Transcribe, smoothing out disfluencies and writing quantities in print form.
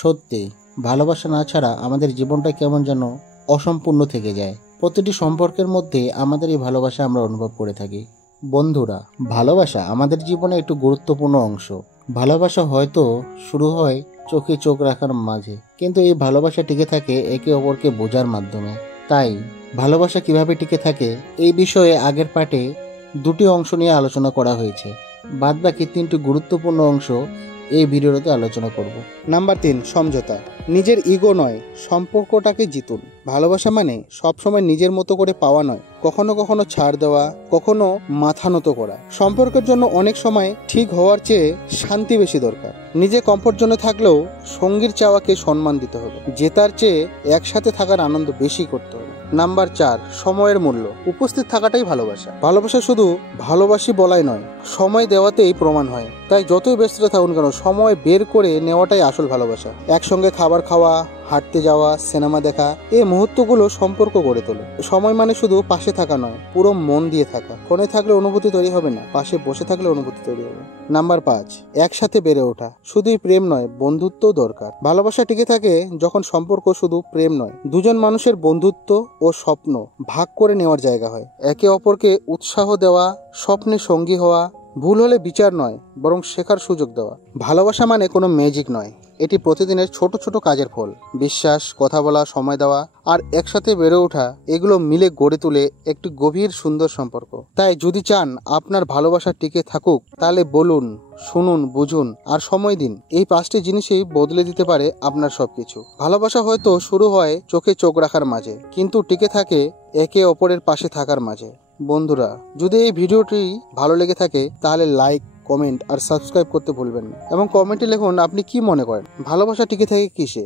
সত্যি ভালোবাসা না ছাড়া আমাদের জীবনটা কেমন যেন অসম্পূর্ণ থেকে যায়। প্রতিটি সম্পর্কের মধ্যে আমাদের এই ভালোবাসা আমরা অনুভব করে থাকি। বন্ধুরা, ভালোবাসা আমাদের জীবনে একটু গুরুত্বপূর্ণ অংশ। ভালোবাসা হয়তো শুরু হয় চোখে চোখ রাখার মাঝে, কিন্তু এই ভালোবাসা টিকে থাকে একে অপরকে বোঝার মাধ্যমে। তাই ভালোবাসা কিভাবে টিকে থাকে এই বিষয়ে আগের পার্টে দুটি অংশ নিয়ে আলোচনা করা হয়েছে। বাদবাকি তিনটি গুরুত্বপূর্ণ অংশ এই ভিডিওতে আলোচনা করব। নাম্বার 3, সমঝোতা। নিজের ইগো নয়, সম্পর্কটাকে জিতুন। ভালোবাসা মানে সবসময় নিজের মতো করে পাওয়া নয়, কখনো কখনো ছাড় দেওয়া, কখনো মাথা নত করা। সম্পর্কের জন্য অনেক সময় ঠিক হওয়ার চেয়ে শান্তি বেশি দরকার। নিজে কমফোর্ট জোনে থাকলেও সঙ্গীর চাওয়াকে সম্মান দিতে হবে। জেতার চেয়ে একসাথে থাকার আনন্দ বেশি করতে হবে। নাম্বার 4, সময়ের মূল্য। উপস্থিত থাকাটাই ভালোবাসা। ভালোবাসা শুধু ভালোবাসি বলাই নয়, সময় দেওয়াতেই প্রমাণ হয়। তাই যতই ব্যস্ততা থাকুন কেন, সময় বের করে নেওয়াটাই আসল ভালোবাসা। একসঙ্গে খাবার খাওয়া, হাঁটতে যাওয়া, সিনেমা দেখা, এই মুহূর্তগুলো সম্পর্ক গড়ে তোলে। সময় মানে শুধু পাশে থাকা নয়, পুরো মন দিয়ে থাকা। ফোনে থাকলে অনুভূতি তৈরি হবে না, পাশে বসে থাকলে অনুভূতি তৈরি হবে। নাম্বার 5, একসাথে বেড়ে ওঠা। শুধুই প্রেম নয়, বন্ধুত্বও দরকার। ভালোবাসা টিকে থাকে যখন সম্পর্ক শুধু প্রেম নয়, দুজন মানুষের বন্ধুত্ব ও স্বপ্ন ভাগ করে নেওয়ার জায়গা হয়। একে অপরকে উৎসাহ দেওয়া, স্বপ্নে সঙ্গী হওয়া, ভুল হলে বিচার নয় বরং শেখার সুযোগ দেওয়া। ভালোবাসা মানে কোনো ম্যাজিক নয়, এটি প্রতিদিনের ছোট ছোট কাজের ফল। বিশ্বাস, কথা বলা, সময় দেওয়া আর একসাথে বেড়ে ওঠা, এগুলো মিলে গড়ে তুলে একটি গভীর সুন্দর সম্পর্ক। তাই যদি চান আপনার ভালোবাসা টিকে থাকুক, তাহলে বলুন, শুনুন, বুঝুন আর সময় দিন। এই 5টি জিনিসই বদলে দিতে পারে আপনার সবকিছু। ভালোবাসা হয়তো শুরু হয় চোখে চোখ রাখার মাঝে, কিন্তু টিকে থাকে একে অপরের পাশে থাকার মাঝে। বন্ধুরা, যদি এই ভিডিওটি ভালো লেগে থাকে তাহলে লাইক, কমেন্ট আর সাবস্ক্রাইব করতে ভুলবেন না, এবং কমেন্টে লিখুন আপনি কি মনে করেন ভালোবাসা টিকে থাকে কিসে।